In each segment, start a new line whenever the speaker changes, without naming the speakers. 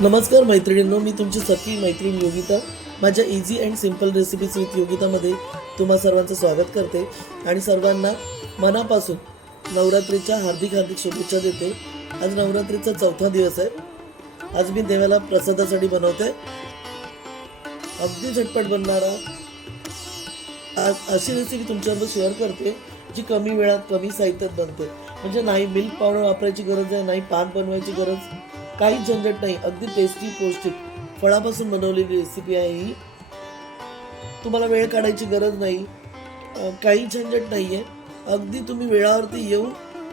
नमस्कार मैत्रिणींनो मी तुमची सखी मैत्रीण योगिता. माझ्या easy and simple recipes with योगितामध्ये तुम्हा सर्वांचं स्वागत करते आणि सर्वांना मनापासून नवरात्रीच्या हार्दिक हार्दिक शुभेच्छा देते. आज नवरात्रीचा चौथा दिवस आहे. आज मी देवाला प्रसादासाठी बनवते. अगदी झटपट बनणारा आज अशी रेसिपी तुमच्याबरोबर शेअर करते जी कमी वेळात कमी साहित्यात बनते. म्हणजे नाही मिल्क पावडर वापरायची गरज आहे नाही पाक बनवायची गरज काहीच झंझट नाही. अगदी टेस्टी पौष्टिक. फळापासून बनवलेली रेसिपी आहे ही. तुम्हाला वेळ काढायची गरज नाही. काही झंझट नाही आहे अगदी तुम्ही वेळावरती येऊन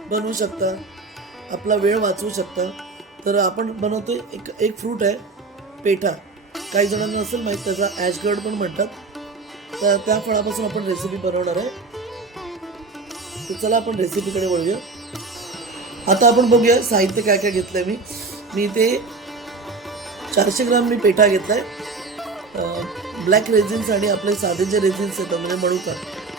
बनवू शकता. आपला वेळ वाचवू शकता. तर आपण बनवतो एक एक फ्रूट आहे पेठा. काही जणांना असेल माहीत त्याचा ॲशगर्ड पण म्हणतात. तर त्या फळापासून आपण रेसिपी बनवणार आहे. तर चला आपण रेसिपीकडे वळूया. आता आपण बघूया साहित्य काय काय घेतलंय मी. मी ते चारशे ग्राम मी पेठा घेतलाय. ब्लॅक रेझिन्स आणि आपले साधे जे रेझिन्स येतात म्हणजे मणुका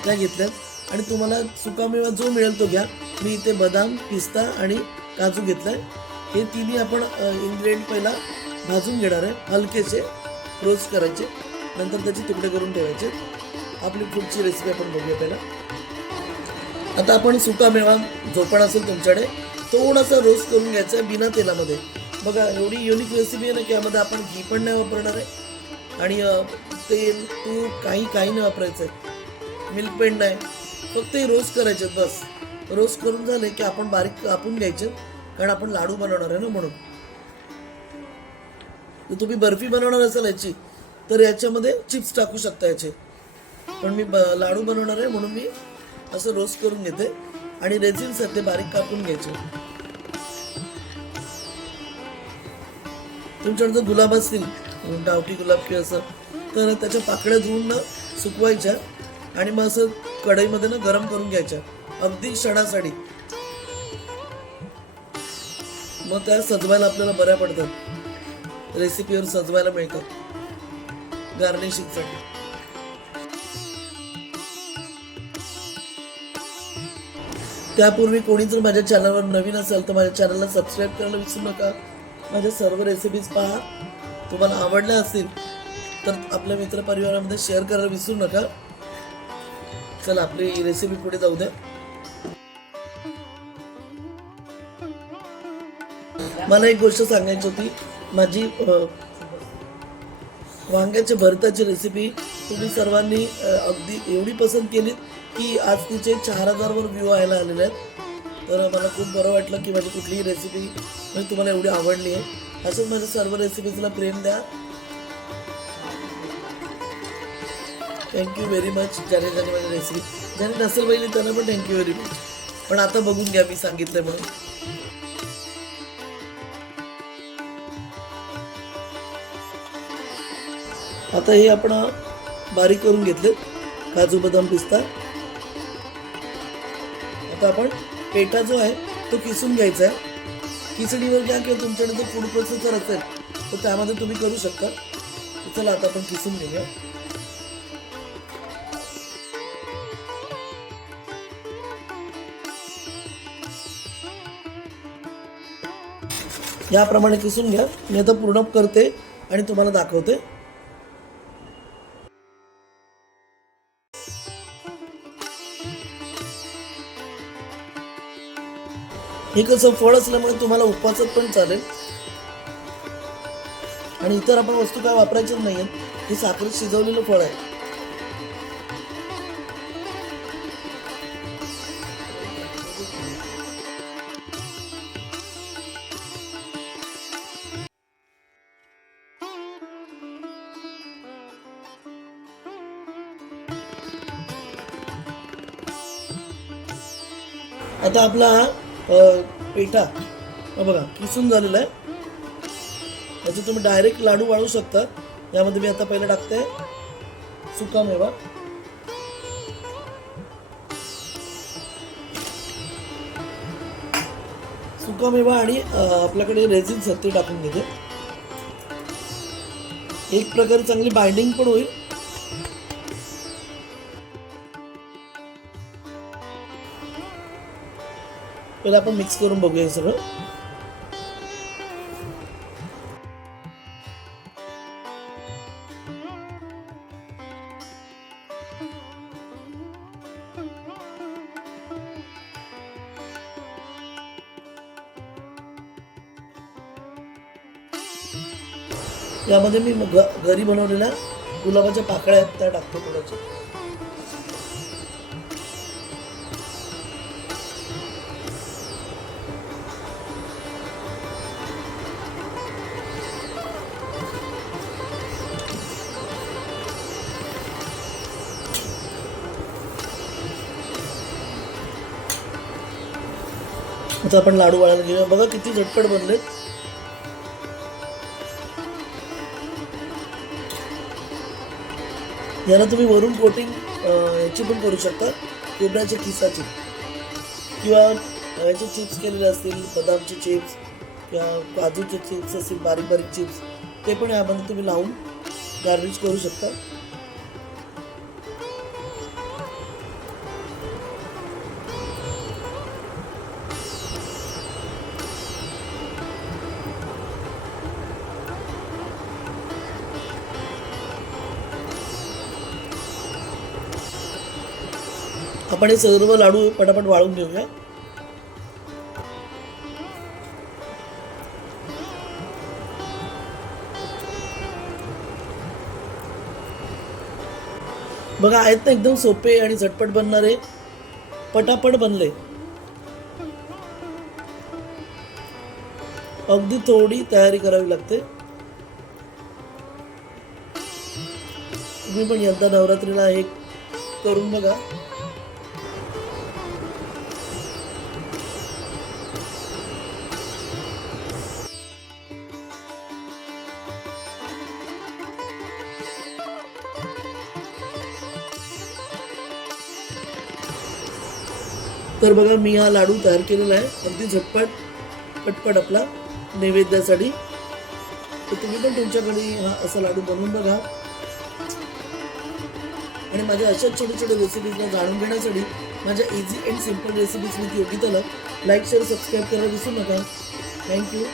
त्या घेतल्यात. आणि तुम्हाला सुकामेवा जो मिळेल तो घ्या. मी इथे बदाम पिस्ता आणि काजू घेतलाय. हे तिन्ही आपण इन्ग्रेडियंट पहिला भाजून घेणार आहे. हलकेचे रोस्ट करायचे. नंतर त्याचे तुकडे करून ठेवायचे. आपली पुढची रेसिपी आपण बघूया पहिला. आता आपण सुकामेवा झोपण जो पण असेल तुमच्याकडे थोडासा रोस्ट करून घ्यायचा आहे बिना तेलामध्ये. बघा एवढी युनिक रेसिपी आहे ना की यामध्ये आपण घी पण नाही वापरणार आहे. आणि तेल तूप काही काही नाही वापरायचं आहे मिल्क पेंड नाही. फक्त हे रोस्ट करायचे बस. रोस्ट करून झाले की आपण बारीक कापून घ्यायचे. कारण आपण लाडू बनवणार आहे ना म्हणून. तुम्ही बर्फी बनवणार असाल याची तर याच्यामध्ये चिप्स टाकू शकता याचे. पण मी ब लाडू बनवणार आहे म्हणून मी असं रोस्ट करून घेते. आणि रेझिन्स आहेत ते बारीक कापून घ्यायचे. तुमच्याकडे जर गुलाब असतील गावठी गुलाब किंवा असं तर त्याच्या पाकळ्या धुवून ना सुकवायच्या आणि मग असं कढईमध्ये ना गरम करून घ्यायच्या. अगदी क्षणासाठी मग त्या सजवायला आपल्याला बऱ्या पडतात. रेसिपीवर सजवायला मिळतात. गार्निशिंगसाठी त्यापूर्वी कोणी जर माझ्या चॅनलवर नवीन असेल तर माझ्या चॅनलला सबस्क्राईब करायला विसरू नका. माझ्या सर्व रेसिपीज पहा. तुम्हाला आवडल्या असतील तर आपल्या मित्रपरिवारामध्ये शेअर करायला विसरू नका. चला आपली रेसिपी पुढे जाऊ द्या. मला एक गोष्ट सांगायची होती. माझी वांग्याच्या भरताची रेसिपी तुम्ही सर्वांनी अगदी एवढी पसंत केलीत की आज तिचे चार हजारवर व्ह्यू व्हायला आलेले आहेत. तर मला खूप बरं वाटलं की माझी कुठलीही रेसिपी म्हणजे तुम्हाला एवढी आवडली आहे. असंच माझ्या सर्व रेसिपीजला प्रेम द्या. थँक्यू व्हेरी मच ज्याने ज्याने माझी रेसिपी ज्याने नसेल पाहिजे त्यांना पण थँक्यू व्हेरी मच पण आता बघून घ्या मी सांगितलं म्हणून. आता हे आपण बारीक करून घेतलेत. काजू बदाम पिस्ता. आता आपण पेटा जो आहे तो किसून घ्यायचा आहे. खिचडीवर घ्या किंवा तुमच्याकडे जो फूड प्रोसेसर असेल तर त्यामध्ये तुम्ही करू शकता. चला आता आपण किसून घेऊया. याप्रमाणे किसून घ्या. मी आता पूर्ण करते आणि तुम्हाला दाखवते. हे कसं फळ असल्यामुळे तुम्हाला उपवासात पण चालेल. आणि इतर आपण वस्तू काय वापरायच्याच नाही आहेत हे साखरेत शिजवलेलं फळ आहे. आता आपला पेठा बघा किसून झालेलं आहे. याचे तुम्ही डायरेक्ट लाडू वाळू शकता. यामध्ये मी आता पहिलं टाकते. सुका मेवा. सुका मेवा आणि आपल्याकडे रेझिन आहेत ते टाकून घेते एक प्रकारे चांगली बाइंडिंग पण होईल. എല്ലാപ്പം മിക്സ് കറും ബൊക്കെ സർ यामध्ये मी घरी बनवलेल्या गुलाबाच्या पाकळ्या त्या टाकतो थोड्याच्या आता आपण लाडू वाळायला घेऊया बघा किती झटपट बनलेत. याला तुम्ही वरून कोटिंग याची पण करू शकता. खोबऱ्याच्या किसाची. किंवा याचे चिप्स केलेले असतील बदामचे चिप्स किंवा काजूचे चिप्स असतील बारीक बारीक चिप्स ते पण यामध्ये तुम्ही लावून गार्निश करू शकता. आपण हे सर्व लाडू पटापट वाळून घेऊया. बघा आहेत ना एकदम सोपे आणि झटपट बनणारे पटापट बनले. अगदी थोडी तयारी करावी लागते. तुम्ही पण यंदा नवरात्रीला हे करून बघा. तर बघा मी हा लाडू तयार केलेला आहे. अगदी झटपट पटपट आपला नैवेद्यासाठी. तर तुम्ही पण तुमच्याकडे हा असा लाडू बनवून बघा. आणि माझ्या अशा छोट्या छोट्या रेसिपीजला जाणून घेण्यासाठी माझ्या easy and simple recipes with योगिताला like share subscribe करायला विसरू नका. थँक्यू